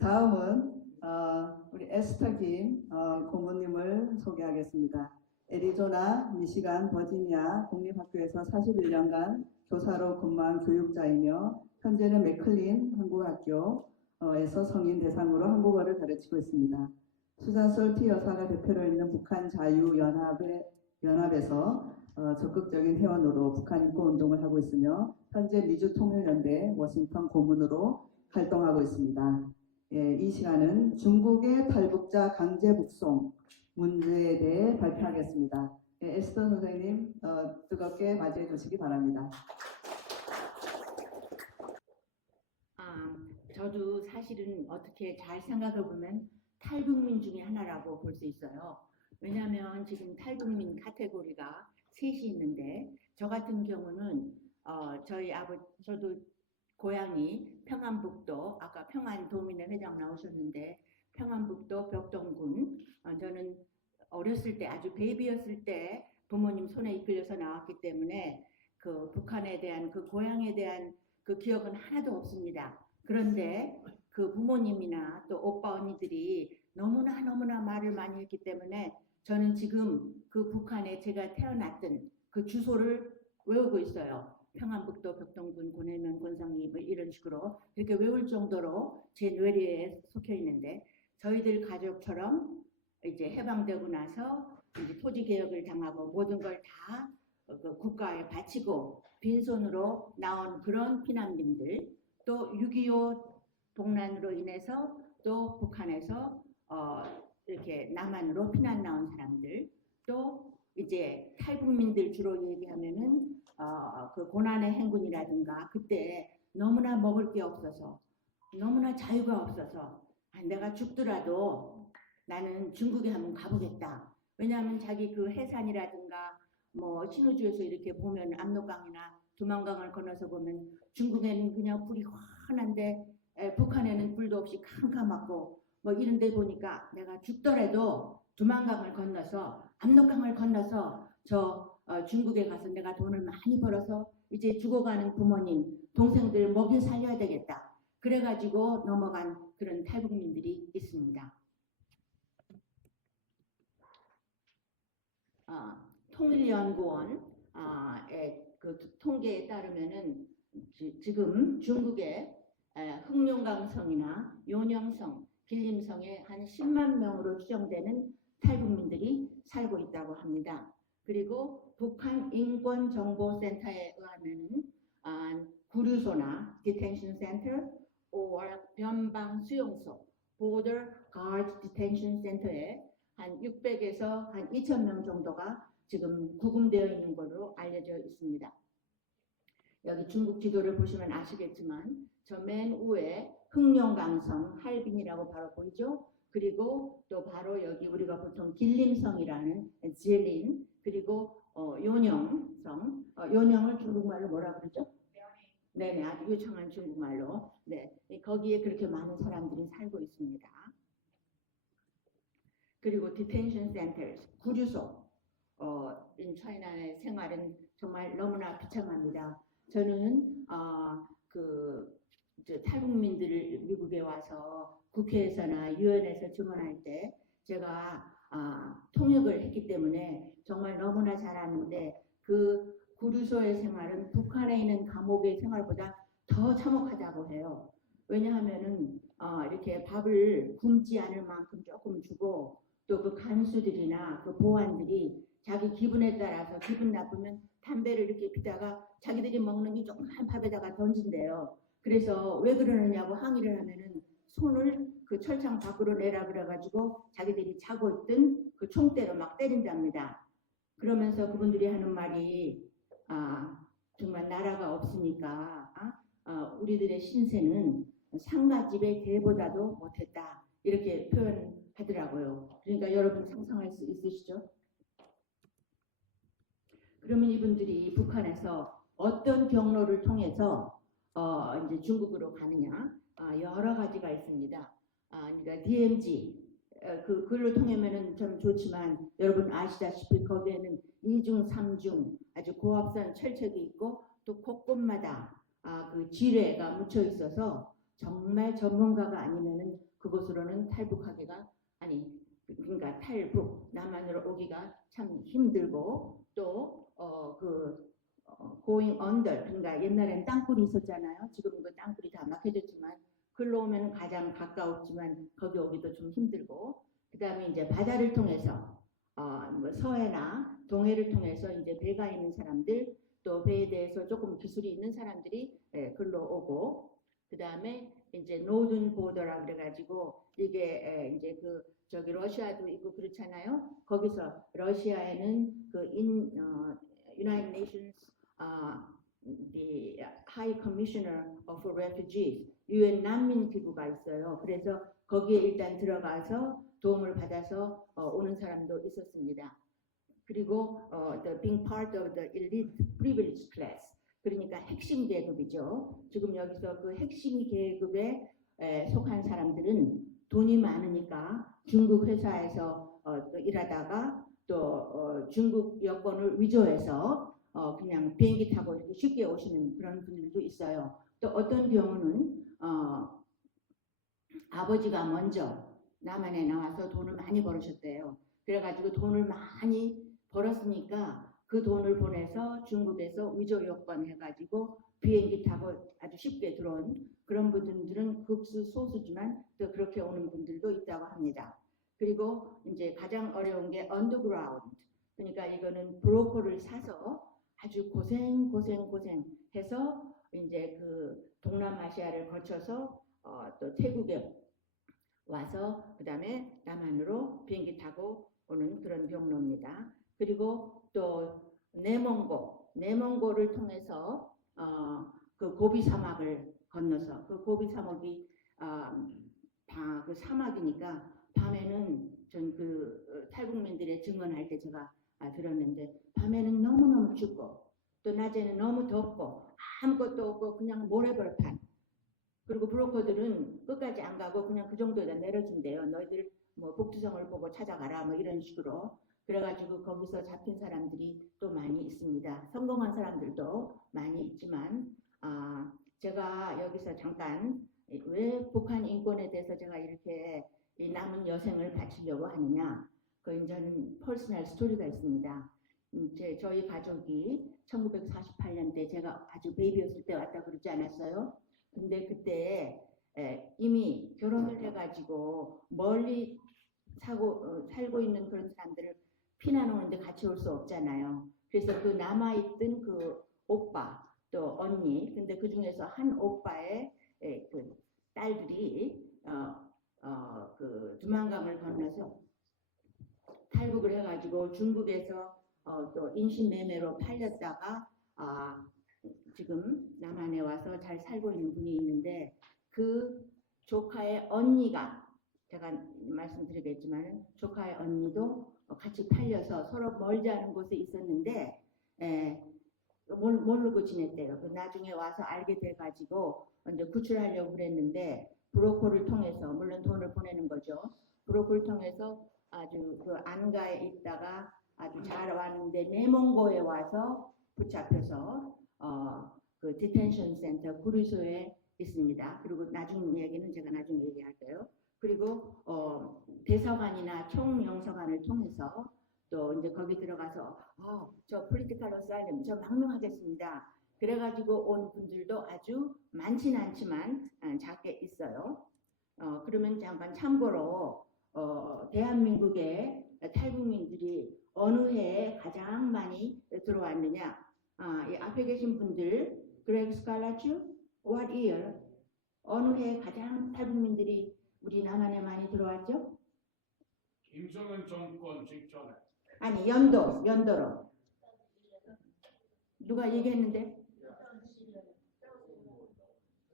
다음은 우리 에스터 김 고모님을 소개하겠습니다. 애리조나, 미시간, 버지니아 공립학교에서 41년간 교사로 근무한 교육자이며 현재는 맥클린 한국학교에서 성인 대상으로 한국어를 가르치고 있습니다. 수잔 솔티 여사가 대표로 있는 북한 자유연합에서 적극적인 회원으로 북한 인권운동을 하고 있으며 현재 미주통일연대 워싱턴 고문으로 활동하고 있습니다. 예, 이 시간은 중국의 탈북자 강제 북송 문제에 대해 발표하겠습니다. 예, 에스더 선생님 뜨겁게 맞이해 주시기 바랍니다. 저도 사실은 어떻게 잘 생각해 보면 탈북민 중에 하나라고 볼 수 있어요. 왜냐하면 지금 탈북민 카테고리가 셋이 있는데 저 같은 경우는 저도 고향이 평안북도, 아까 평안도민회 회장 나오셨는데 평안북도 벽동군, 저는 어렸을 때 아주 베이비였을 때 부모님 손에 이끌려서 나왔기 때문에 그 북한에 대한 그 고향에 대한 그 기억은 하나도 없습니다. 그런데 그 부모님이나 또 오빠 언니들이 너무나 말을 많이 했기 때문에 저는 지금 그 북한에 제가 태어났던 그 주소를 외우고 있어요. 평안북도 벽동군 고내면 권상리 뭐 이런 식으로 이렇게 외울 정도로 제 뇌리에 속혀 있는데, 저희들 가족처럼 이제 해방되고 나서 이제 토지 개혁을 당하고 모든 걸 다 그 국가에 바치고 빈손으로 나온 그런 피난민들, 또 6.25 동란으로 인해서 또 북한에서 이렇게 남한으로 피난 나온 사람들, 또 이제 탈북민들 주로 얘기하면은 그 고난의 행군이라든가 그때 너무나 먹을 게 없어서 너무나 자유가 없어서 내가 죽더라도 나는 중국에 한번 가보겠다. 왜냐하면 자기 그 해산이라든가 뭐 신우주에서 이렇게 보면 압록강이나 두만강을 건너서 보면 중국에는 그냥 불이 환한데 북한에는 불도 없이 캄캄하고 뭐 이런 데 보니까 내가 죽더라도 두만강을 건너서 압록강을 건너서 중국에 가서 내가 돈을 많이 벌어서 이제 죽어가는 부모님, 동생들 먹여 살려야 되겠다. 그래가지고 넘어간 그런 탈북민들이 있습니다. 통일연구원의 그 통계에 따르면은 지금 중국의 흑룡강성이나 요녕성, 길림성에 한 10만 명으로 추정되는 탈북민들이 살고 있다고 합니다. 그리고 북한 인권정보센터에 의하면은 구류소나 detention center or 변방 수용소 border guard detention center에 한 600에서 한 2,000명 정도가 지금 구금되어 있는 것으로 알려져 있습니다. 여기 중국 지도를 보시면 아시겠지만 저 맨 위에 흑룡강성 할빈이라고 바로 보이죠? 그리고 또 바로 여기 우리가 보통 길림성이라는 질린, 그리고 요녕성, 요녕을 중국말로 뭐라 그러죠? 네네, 아주 유창한 중국말로. 네, 거기에 그렇게 많은 사람들이 살고 있습니다. 그리고 detention centers, 구류소, 차이나의 생활은 정말 너무나 비참합니다. 저는 탈북민들을 미국에 와서 국회에서나 유엔에서 증언할 때 제가 통역을 했기 때문에 정말 너무나 잘 아는데 그 구류소의 생활은 북한에 있는 감옥의 생활보다 더 참혹하다고 해요. 왜냐하면은 이렇게 밥을 굶지 않을 만큼 조금 주고, 또 그 간수들이나 그 보안들이 자기 기분에 따라서 기분 나쁘면 담배를 이렇게 피다가 자기들이 먹는 이 조그만 밥에다가 던진대요. 그래서 왜 그러느냐고 항의를 하면은 손을 그 철창 밖으로 내라 그래가지고 자기들이 차고 있던 그 총대로 막 때린답니다. 그러면서 그분들이 하는 말이 정말 나라가 없으니까 우리들의 신세는 상갓집의 개보다도 못했다, 이렇게 표현하더라고요. 그러니까 여러분 상상할 수 있으시죠? 그러면 이분들이 북한에서 어떤 경로를 통해서 이제 중국으로 가느냐, 여러 가지가 있습니다. 그러니까 DMZ 그걸로 통하면은 좀 좋지만 여러분 아시다시피 거기에는 2중, 3중 아주 고압선 철책이 있고 또 곳곳마다 그 지뢰가 묻혀 있어서 정말 전문가가 아니면은 그곳으로는 탈북하기가 아니 그러니까 탈북 남한으로 오기가 참 힘들고 또 going under 그러니까 옛날엔 땅굴이 있었잖아요. 지금은 그 땅굴이 다 막혀졌지만 글로 오면 가장 가까웠지만 거기 오기도 좀 힘들고 그다음에 이제 바다를 통해서 뭐 서해나 동해를 통해서 이제 배가 있는 사람들 또 배에 대해서 조금 기술이 있는 사람들이 글로 오고 그다음에 이제 노든 보더라 그래가지고 이게 이제 그 저기 러시아도 있고 그렇잖아요. 거기서 러시아에는 United Nations the High Commissioner of Refugees UN 난민 기구가 있어요. 그래서 거기에 일단 들어가서 도움을 받아서 오는 사람도 있었습니다. 그리고 the being part of the elite privileged class 그러니까 핵심 계급이죠. 지금 여기서 그 핵심 계급에 속한 사람들은 돈이 많으니까 중국 회사에서 또 일하다가 또 중국 여권을 위조해서 그냥 비행기 타고 이렇게 쉽게 오시는 그런 분들도 있어요. 또 어떤 경우는 아버지가 먼저 남한에 나와서 돈을 많이 벌으셨대요. 그래가지고 돈을 많이 벌었으니까 그 돈을 보내서 중국에서 위조 여권 해가지고 비행기 타고 아주 쉽게 들어온 그런 분들은 극소수지만 또 그렇게 오는 분들도 있다고 합니다. 그리고 이제 가장 어려운 게 언더그라운드. 그러니까 이거는 브로커를 사서 아주 고생해서 이제 그 동남아시아를 거쳐서 또 태국에 와서 그 다음에 남한으로 비행기 타고 오는 그런 경로입니다. 그리고 또 내몽고를 통해서 그 고비 사막을 건너서 그 고비 사막이 다 그 사막이니까 밤에는 전 그 탈북민들의 증언할 때 제가 들었는데 밤에는 너무너무 춥고 또 낮에는 너무 덥고 아무것도 없고 그냥 모래벌판 그리고 브로커들은 끝까지 안 가고 그냥 그 정도에다 내려준대요. 너희들 뭐 북두성을 보고 찾아가라 뭐 이런 식으로. 그래가지고 거기서 잡힌 사람들이 또 많이 있습니다. 성공한 사람들도 많이 있지만 제가 여기서 잠깐 왜 북한 인권에 대해서 제가 이렇게 이 남은 여생을 바치려고 하느냐. 그 저는 퍼스널 스토리가 있습니다. 저희 가족이 1948년대 제가 아주 베이비였을 때 왔다 그러지 않았어요? 근데 그때 이미 결혼을 해가지고 멀리 살고 있는 그런 사람들을 피난 오는데 같이 올 수 없잖아요. 그래서 그 남아있던 그 오빠 또 언니 근데 그 중에서 한 오빠의 그 딸들이 그 두만강을 건너서 탈북을 해가지고 중국에서 또 인신매매로 팔렸다가 지금 남한에 와서 잘 살고 있는 분이 있는데 그 조카의 언니가 제가 말씀드리겠지만 조카의 언니도 같이 팔려서 서로 멀지 않은 곳에 있었는데 모르고 지냈대요. 나중에 와서 알게 돼가지고 이제 구출하려고 그랬는데 브로커를 통해서 물론 돈을 보내는 거죠. 브로커를 통해서 아주 그 안가에 있다가 아주 잘 왔는데 내몽고에 와서 붙잡혀서 그 디텐션 센터 구리소에 있습니다. 그리고 나중 얘기는 제가 나중에 얘기할게요. 그리고 대사관이나 총영사관을 통해서 또 이제 거기 들어가서 저 political asylum 저 망명하겠습니다. 그래가지고 온 분들도 아주 많지는 않지만 작게 있어요. 그러면 잠깐 참고로 대한민국의 탈북민들이 어느 해에 가장 많이 들어왔느냐? 이 앞에 계신 분들, 그렉 스칼라츄, what year? 어느 해에 가장 탈북민들이 우리 남한에 많이 들어왔죠? 김정은 정권 직전에. 아니 연도로 누가 얘기했는데?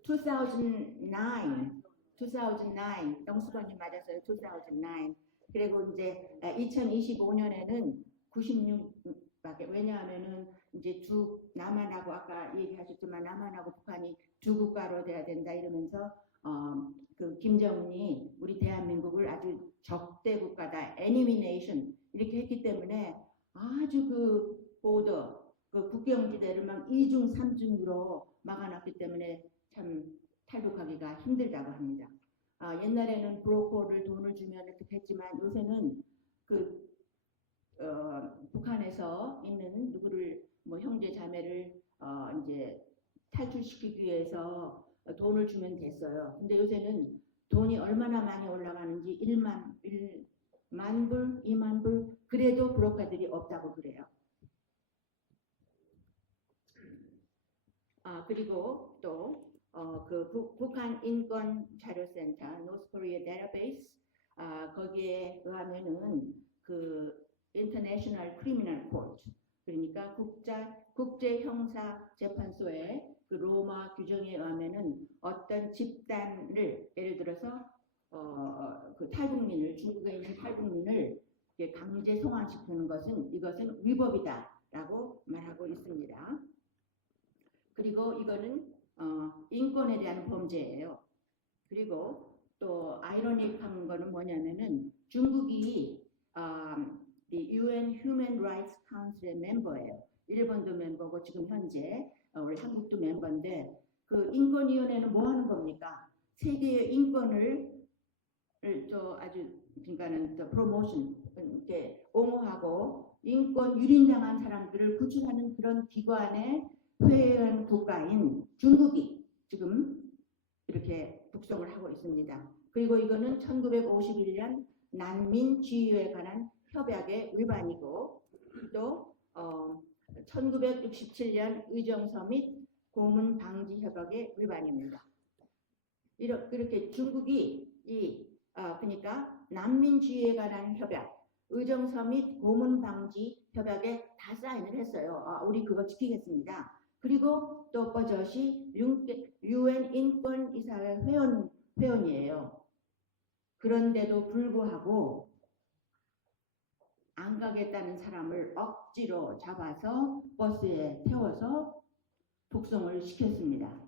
2009 영수건이 맞았어요. 2009 그리고 이제 2025년에는 96밖에 왜냐하면은 이제 남한하고 아까 얘기하셨지만 남한하고 북한이 두 국가로 돼야 된다 이러면서 그 김정은이 우리 대한민국을 아주 적대 국가다, enemy nation 이렇게 했기 때문에 아주 그 보더, 그 국경지대를 막 2중, 3중으로 막아놨기 때문에 참 탈북하기가 힘들다고 합니다. 옛날에는 브로커를 돈을 주면 이렇게 했지만 요새는 북한에서 있는 누구를 뭐 형제 자매를 이제 탈출시키기 위해서 돈을 주면 됐어요. 근데 요새는 돈이 얼마나 많이 올라가는지 1만 불, 2만 불 그래도 브로커들이 없다고 그래요. 그리고 또 북한 인권 자료센터 North Korea Database 거기에 의하면은 그 International Criminal Court 그러니까 국제 형사 재판소의 그 로마 규정에 의하면은 어떤 집단을 예를 들어서 그 탈북민을 중국에 있는 탈북민을 강제 송환시키는 것은 이것은 위법이다라고 말하고 있습니다. 그리고 이거는 인권에 대한 범죄예요. 그리고 또 아이러닉한 거는 뭐냐면은 중국이 이 UN Human Rights Council의 멤버예요. 일본도 멤버고 지금 현재 우리 한국도 멤버인데 그 인권위원회는 뭐 하는 겁니까? 세계의 인권을 아주 그러니까는 프로모션 이렇게 옹호하고 인권 유린당한 사람들을 구출하는 그런 기관의 회원 국가인 중국이 지금 이렇게 북송을 하고 있습니다. 그리고 이거는 1951년 난민 지위에 관한 협약의 위반이고 또 1967년 의정서 및 고문 방지 협약의 위반입니다. 이렇게 중국이 그러니까 난민 지위에 관한 협약, 의정서 및 고문 방지 협약에 다 사인을 했어요. 우리 그거 지키겠습니다. 그리고 또 버젓이 UN 인권이사회 회원이에요. 그런데도 불구하고 안 가겠다는 사람을 억지로 잡아서 버스에 태워서 북송을 시켰습니다.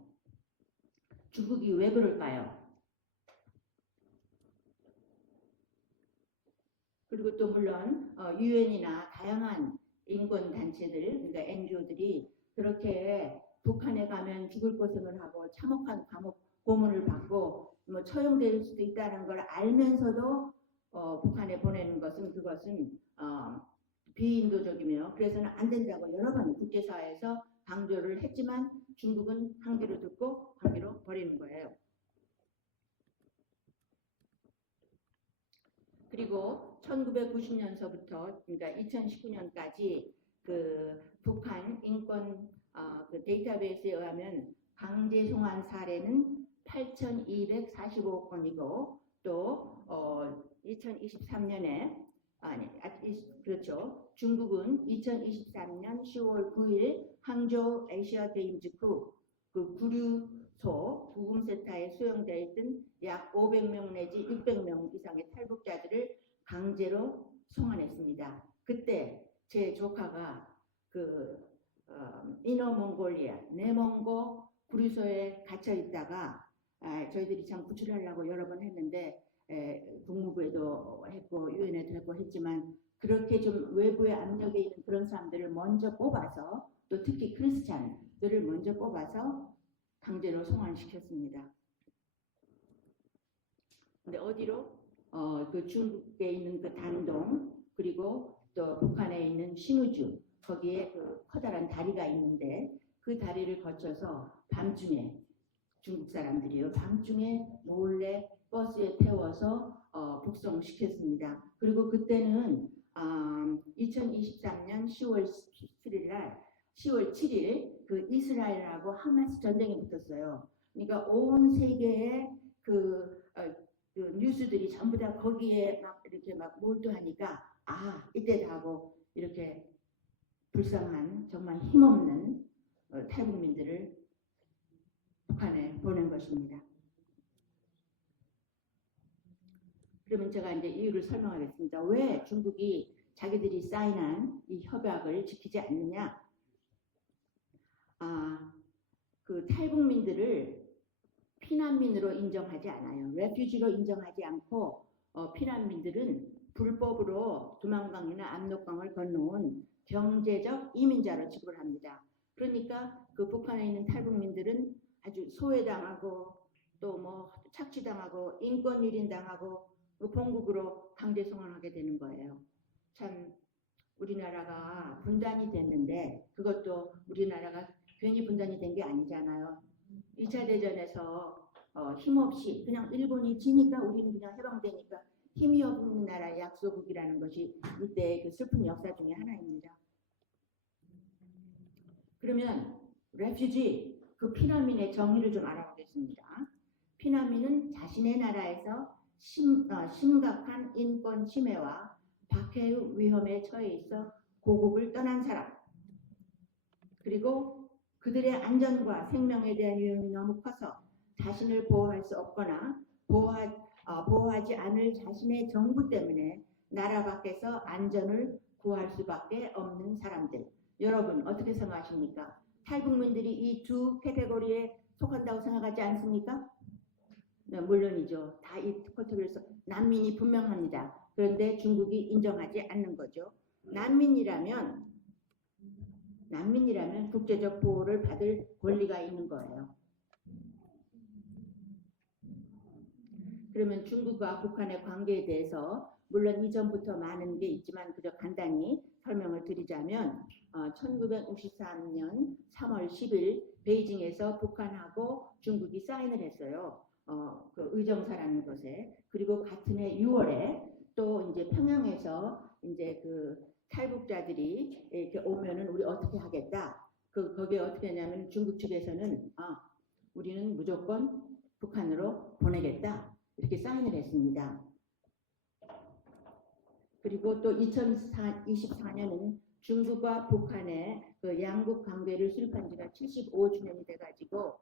중국이 왜 그럴까요? 그리고 또 물론 UN이나 다양한 인권 단체들, 그러니까 NGO들이 그렇게 북한에 가면 죽을 고생을 하고 참혹한 감옥 고문을 받고 뭐 처형될 수도 있다는 걸 알면서도 북한에 보내는 것은 그것은 비인도적이며 그래서는 안 된다고 여러 번 국제사회에서 강조를 했지만 중국은 한 귀로 듣고 한 귀로 버리는 거예요. 그리고 1990년서부터 그러니까 2019년까지 그 북한 인권 그 데이터베이스에 의하면 강제 송환 사례는 8,245건이고 또 2023년에 그렇죠. 중국은 2023년 10월 9일 항저우 아시아 게임즈 그 구류소 구금센터에 수용되어 있던 약 500명 내지 600명 이상의 탈북자들을 강제로 송환했습니다. 그때 제 조카가 이너몽골리아 내몽고 구류소에 갇혀 있다가 저희들이 참 구출하려고 여러 번 했는데 국무부에도 했고 유엔에도 했고 했지만 그렇게 좀 외부의 압력에 있는 그런 사람들을 먼저 뽑아서 또 특히 크리스찬들을 먼저 뽑아서 강제로 송환시켰습니다. 근데 어디로? 그 중국에 있는 그 단동 그리고 또 북한에 있는 신우주 거기에 그 커다란 다리가 있는데 그 다리를 거쳐서 밤중에 중국 사람들이요 밤중에 몰래 버스에 태워서 북송시켰습니다. 그리고 그때는 2023년 10월 7일 그 이스라엘하고 하마스 전쟁이 붙었어요. 그러니까 온 세계의 그 뉴스들이 전부 다 거기에 막 이렇게 막 몰두하니까 이때다 하고 이렇게 불쌍한 정말 힘없는 탈북민들을 북한에 보낸 것입니다. 그러면 제가 이제 이유를 설명하겠습니다. 왜 중국이 자기들이 사인한 이 협약을 지키지 않느냐? 그 탈북민들을 피난민으로 인정하지 않아요. 레퓨지로 인정하지 않고 피난민들은 불법으로 두만강이나 압록강을 건너온 경제적 이민자로 취급을 합니다. 그러니까 그 북한에 있는 탈북민들은 아주 소외당하고 또 뭐 착취당하고 인권 유린당하고 본국으로 강제 송환하게 되는 거예요. 참 우리나라가 분단이 됐는데 그것도 우리나라가 괜히 분단이 된 게 아니잖아요. 2차 대전에서 힘없이 그냥 일본이 지니까 우리는 그냥 해방되니까 힘이 없는 나라의 약소국이라는 것이 이때 그 슬픈 역사 중에 하나입니다. 그러면 레퓨지 그 피난민의 정의를 좀 알아보겠습니다. 피난민은 자신의 나라에서 심각한 인권 침해와 박해의 위험에 처해 있어 고국을 떠난 사람, 그리고 그들의 안전과 생명에 대한 위험이 너무 커서 자신을 보호할 수 없거나 보호하지 않을 자신의 정부 때문에 나라 밖에서 안전을 구할 수밖에 없는 사람들. 여러분 어떻게 생각하십니까? 탈북민들이 이 두 카테고리에 속한다고 생각하지 않습니까? 네, 물론이죠. 다 이 카테고리에서 난민이 분명합니다. 그런데 중국이 인정하지 않는 거죠. 난민이라면 국제적 보호를 받을 권리가 있는 거예요. 그러면 중국과 북한의 관계에 대해서 물론 이전부터 많은 게 있지만 그저 간단히 설명을 드리자면 1953년 3월 10일 베이징에서 북한하고 중국이 사인을 했어요. 그 의정사라는 곳에. 그리고 같은 해 6월에 또 이제 평양에서 이제 그 탈북자들이 이렇게 오면은 우리 어떻게 하겠다. 거기에 어떻게 하냐면 중국 측에서는 우리는 무조건 북한으로 보내겠다. 이렇게 사인을 했습니다. 그리고 또 2024년은 중국과 북한의 그 양국 관계를 수립한 지가 75주년이 돼가지고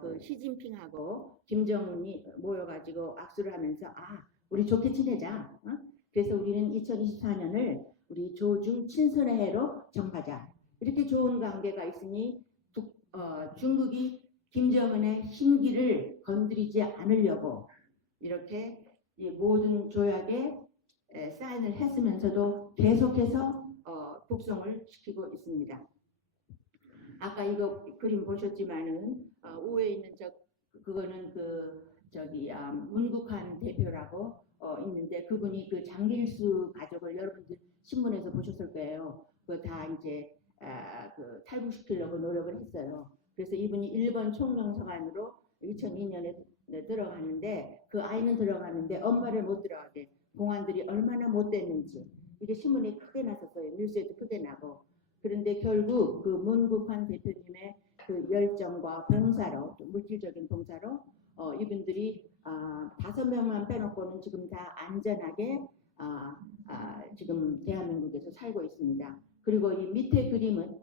그 시진핑하고 김정은이 모여가지고 악수를 하면서 우리 좋게 지내자. 그래서 우리는 2024년을 우리 조중 친선의 해로 정하자. 이렇게 좋은 관계가 있으니 중국이 김정은의 심기를 건드리지 않으려고 이렇게 이 모든 조약에 사인을 했으면서도 계속해서 북송을 시키고 있습니다. 아까 이거 그림 보셨지만은 우에 있는 그거는 문국한 대표라고 있는데 그분이 그 장길수 가족을 여러분들 신문에서 보셨을 거예요. 그거 다 이제 그 탈북시키려고 노력을 했어요. 그래서 이분이 일본 총명서관으로 2002년에 들어가는데 그 아이는 들어가는데 엄마를 못 들어가게 공안들이 얼마나 못됐는지 이게 신문에 크게 났었어요. 뉴스에도 크게 나고. 그런데 결국 그 문국환 대표님의 그 열정과 봉사로 물질적인 봉사로 이분들이 5명만 빼놓고는 지금 다 안전하게 지금 대한민국에서 살고 있습니다. 그리고 이 밑에 그림은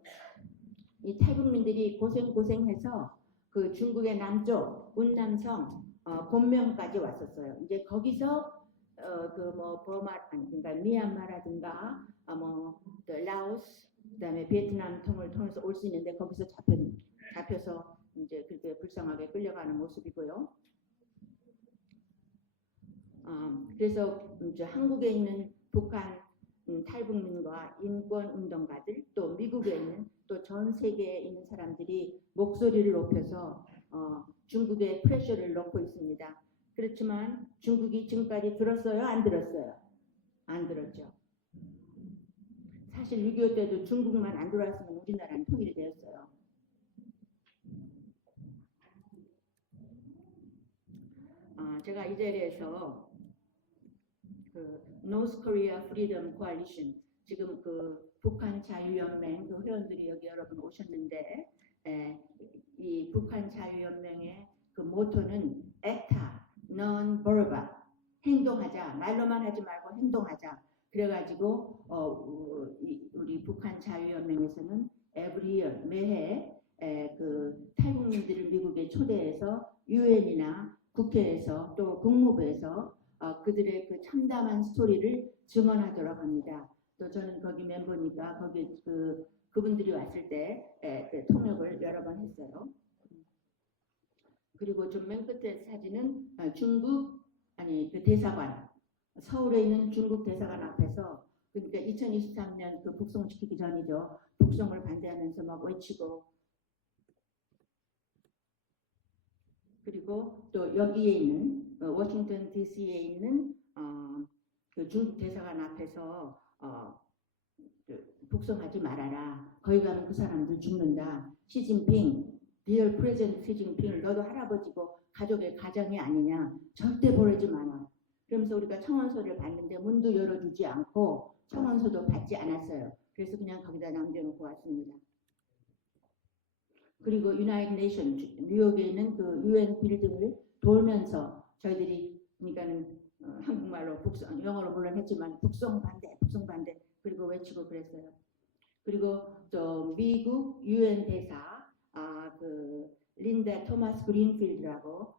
이 탈북민들이 고생해서 그 중국의 남쪽 운남성 곤명까지 왔었어요. 이제 거기서 그 뭐 버마 그러니까 미얀마라든가 라오스 그다음에 베트남 통해서 올 수 있는데 거기서 잡혀서 이제 그렇게 불쌍하게 끌려가는 모습이고요. 그래서 이제 한국에 있는 북한 탈북민과 인권 운동가들 또 미국에 있는 또 전 세계에 있는 사람들이 목소리를 높여서 중국의 프레셔를 넣고 있습니다. 그렇지만 중국이 지금까지 들었어요? 안 들었어요? 안 들었죠. 사실 6.25 때도 중국만 안 들어왔으면 우리나라는 통일이 되었어요. 제가 이 자리에서 그 North Korea Freedom Coalition 지금 그 북한 자유연맹 그 회원들이 여기 여러분 오셨는데 이 북한 자유연맹의 그 모토는 ACTA, Non-Verbal 행동하자 말로만 하지 말고 행동하자. 그래가지고 우리 북한 자유연맹에서는 every year 매해 그 탈북민들을 미국에 초대해서 유엔이나 국회에서 또 국무부에서 그들의 그 참담한 스토리를 증언하도록 합니다. 또 저는 거기 멤버니까 거기 그분들이 왔을 때 통역을 여러 번 했어요. 그리고 좀 맨 끝에 사진은 그 대사관 서울에 있는 중국 대사관 앞에서 그러니까 2023년 그 북송시키기 전이죠. 북송을 반대하면서 막 외치고 그리고 또 여기에 있는 워싱턴 DC에 있는 그 중국 대사관 앞에서 북송하지 말아라. 거기 가면 그 사람들 죽는다. 시진핑, 리얼 프레젠트 시진핑, 너도 할아버지고 가족의 가장이 아니냐. 절대 보내지 마라. 그러면서 우리가 청원서를 받는데 문도 열어주지 않고 청원서도 받지 않았어요. 그래서 그냥 거기다 남겨놓고 왔습니다. 그리고 유나이티드 네이션 뉴욕에 있는 그 UN 빌딩을 돌면서 저희들이 그러니까는 한국말로 북송, 영어로 물론 했지만 북송 반대, 북송 반대 그리고 외치고 그랬어요. 그리고 또 미국 UN 대사 그 린다 토마스 그린필드라고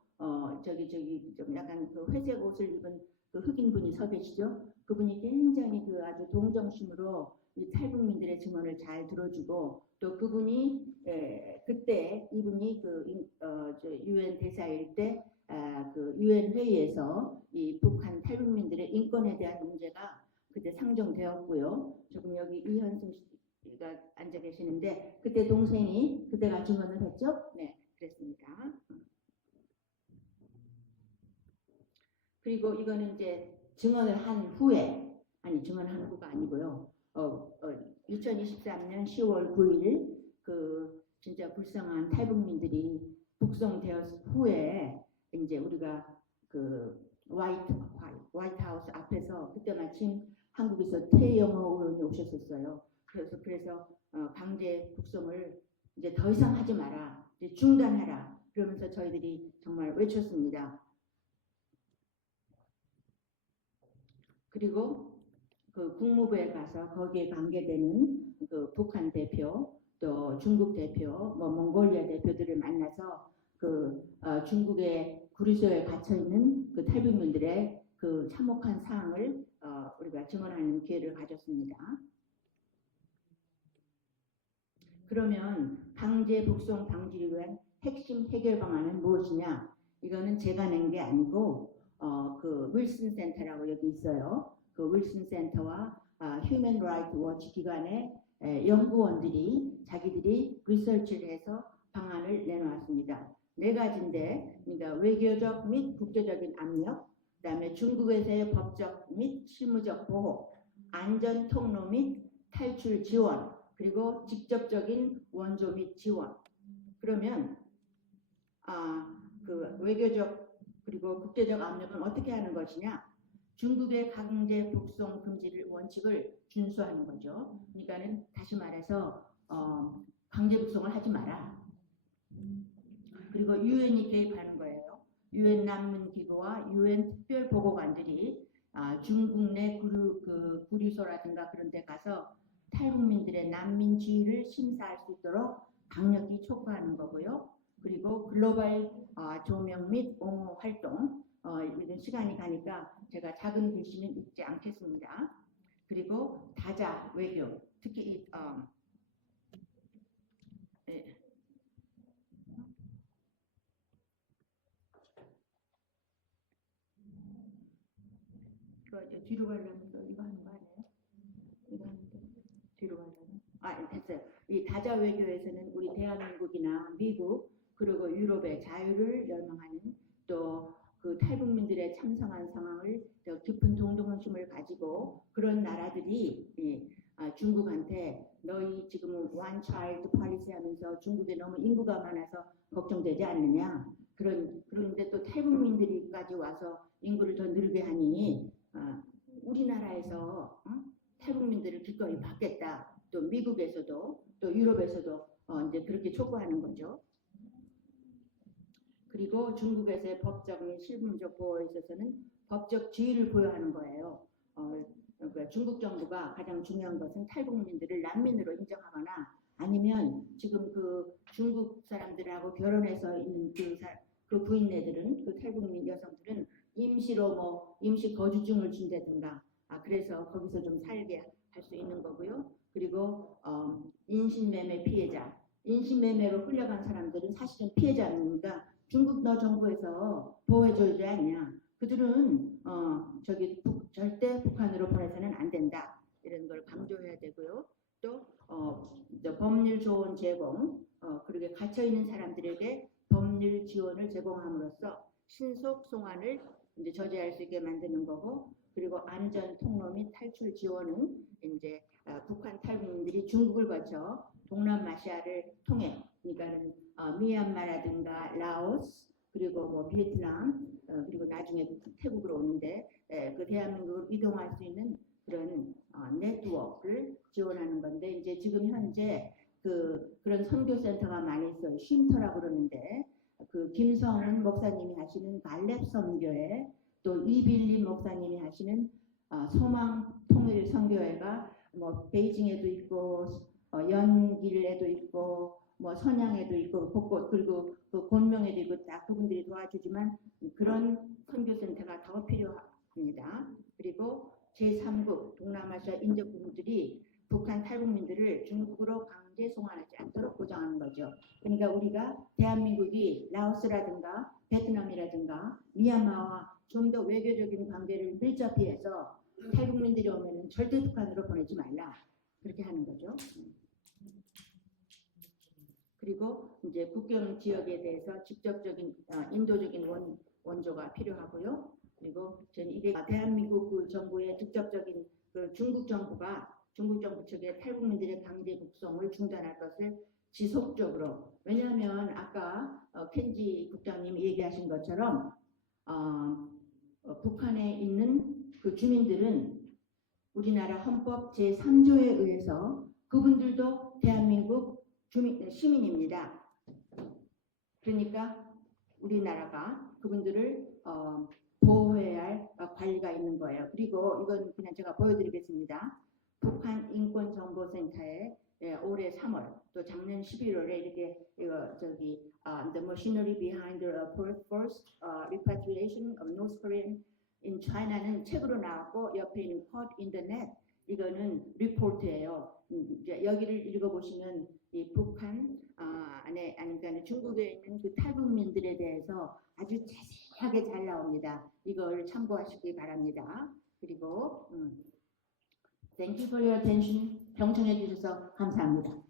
저기 좀 약간 그 회색 옷을 입은 그 흑인 분이 서 계시죠. 그분이 굉장히 그 아주 동정심으로 이 탈북민들의 증언을 잘 들어주고 또 그분이 그때 이분이 저 UN 대사일 때 그 UN 회의에서 이 북한 탈북민들의 인권에 대한 문제가 그때 상정되었고요. 지금 여기 이현승 씨가 앉아 계시는데 그때 동생이 그때가 증언을 했죠. 네, 그랬습니다. 그리고 이거는 이제 증언을 한 후에 증언한 후가 아니고요. 2023년 10월 9일 그 진짜 불쌍한 탈북민들이 북송되었 후에 이제 우리가 그 화이트하우스 앞에서 그때 마침 한국에서 태영호 의원이 오셨었어요. 그래서 강제 북송을 이제 더 이상 하지 마라, 이제 중단하라. 그러면서 저희들이 정말 외쳤습니다. 그리고 그 국무부에 가서 거기에 관계되는 그 북한 대표, 또 중국 대표, 뭐 몽골리아 대표들을 만나서 그 중국의 구리소에 갇혀 있는 그 탈북민들의 그 참혹한 사항을 우리가 증언하는 기회를 가졌습니다. 그러면 강제 북송 방지를 위한 핵심 해결 방안은 무엇이냐? 이거는 제가 낸 게 아니고 그 윌슨 센터라고 여기 있어요. 그 윌슨 센터와 휴먼 라이트 워치 기관의 연구원들이 자기들이 리서치를 해서 방안을 내놓았습니다. 네 가지인데, 그러니까 외교적 및 국제적인 압력, 그다음에 중국에서의 법적 및 실무적 보호, 안전 통로 및 탈출 지원, 그리고 직접적인 원조 및 지원. 그러면 그 외교적 그리고 국제적 압력은 어떻게 하는 것이냐? 중국의 강제 북송 금지를 원칙을 준수하는 거죠. 그러니까는 다시 말해서 강제 북송을 하지 마라. 그리고 유엔이 개입하는 거예요. 유엔 난민기구와 유엔 특별보고관들이 중국 내 구리소라든가 그런 데 가서 탈북민들의 난민 지위를 심사할 수 있도록 강력히 촉구하는 거고요. 그리고 글로벌 조명 및 옹호 활동, 이런 시간이 가니까 제가 작은 글씨는 읽지 않겠습니다. 그리고 다자 외교, 특히 이거 뒤로 가려면 이거 하는 거 아니에요? 이거 하는데 뒤로 가려면 됐어요. 이 다자 외교에서는 우리 대한민국이나 미국 그리고 유럽의 자유를 열망하는 또 그 탈북민들의 참성한 상황을 더 깊은 동정심을 가지고 그런 나라들이 중국한테 너희 지금 one child policy 하면서 중국에 너무 인구가 많아서 걱정되지 않느냐. 그런데 또 탈북민들이까지 와서 인구를 더 늘게 하니 우리나라에서 탈북민들을 기꺼이 받겠다. 또 미국에서도 또 유럽에서도 이제 그렇게 촉구하는 거죠. 그리고 중국에서의 법적 및 실무적 보호에 있어서는 법적 지위를 부여하는 거예요. 그러니까 중국 정부가 가장 중요한 것은 탈북민들을 난민으로 인정하거나 아니면 지금 그 중국 사람들하고 결혼해서 있는 그 부인네들은 그 탈북민 여성들은 임시로 임시 거주증을 준다든가 그래서 거기서 좀 살게 할 수 있는 거고요. 그리고 인신매매 피해자, 인신매매로 끌려간 사람들은 사실은 피해자입니다. 중국 너 정부에서 보호해줘야지 않냐. 그들은 절대 북한으로 보내서는 안 된다. 이런 걸 강조해야 되고요. 또 법률 조언 제공, 그리고 갇혀 있는 사람들에게 법률 지원을 제공함으로써 신속 송환을 이제 저지할 수 있게 만드는 거고, 그리고 안전 통로 및 탈출 지원은 이제 북한 탈북민들이 중국을 거쳐 동남아시아를 통해, 그러니까는 미얀마라든가 라오스, 그리고 뭐 베트남, 그리고 나중에 태국으로 오는데 그 대한민국으로 이동할 수 있는 그런 네트워크를 지원하는 건데, 이제 지금 현재 그런 선교센터가 많이 있어요. 쉼터라고 그러는데, 그 김성은 목사님이 하시는 갈렙 선교회, 또 이빌린 목사님이 하시는 소망 통일 선교회가 뭐 베이징에도 있고 연길에도 있고 뭐 선양에도 있고 곳곳, 그리고 그 곤명에도 있고 다 그분들이 도와주지만 그런 선교센터가 더 필요합니다. 그리고 제3국 동남아시아 인접국들이 북한 탈북민들을 중국으로 강제 송환하지 않도록 보장하는 거죠. 그러니까 우리가 대한민국이 라오스라든가 베트남이라든가 미얀마와 좀 더 외교적인 관계를 밀접히 해서 탈북민들이 오면은 절대 북한으로 보내지 말라, 그렇게 하는 거죠. 그리고 이제 국경 지역에 대해서 직접적인 인도적인 원조가 필요하고요. 그리고 저는 이게 대한민국 그 정부의 직접적인 그 중국 정부 측의 탈북민들의 강제 북송을 중단할 것을 지속적으로, 왜냐하면 아까 켄지 국장님이 얘기하신 것처럼 북한에 있는 그 주민들은 우리나라 헌법 제3조에 의해서 그분들도 대한민국 시민입니다. 그러니까 우리나라가 그분들을 보호해야 할 관리가 있는 거예요. 그리고 이건 그냥 제가 보여드리겠습니다. 북한 인권정보센터에 올해 3월 또 작년 11월에 이렇게 The Machinery Behind the Forced Repatriation of North Korean in China는 책으로 나왔고, 옆에 있는 Caught in the Net, 이거는 리포트예요. 이제 여기를 읽어보시면 이 북한 그러니까 중국에 있는 그 탈북민들에 대해서 아주 자세하게 잘 나옵니다. 이걸 참고하시기 바랍니다. 그리고 Thank you for your attention. 경청해 주셔서 감사합니다.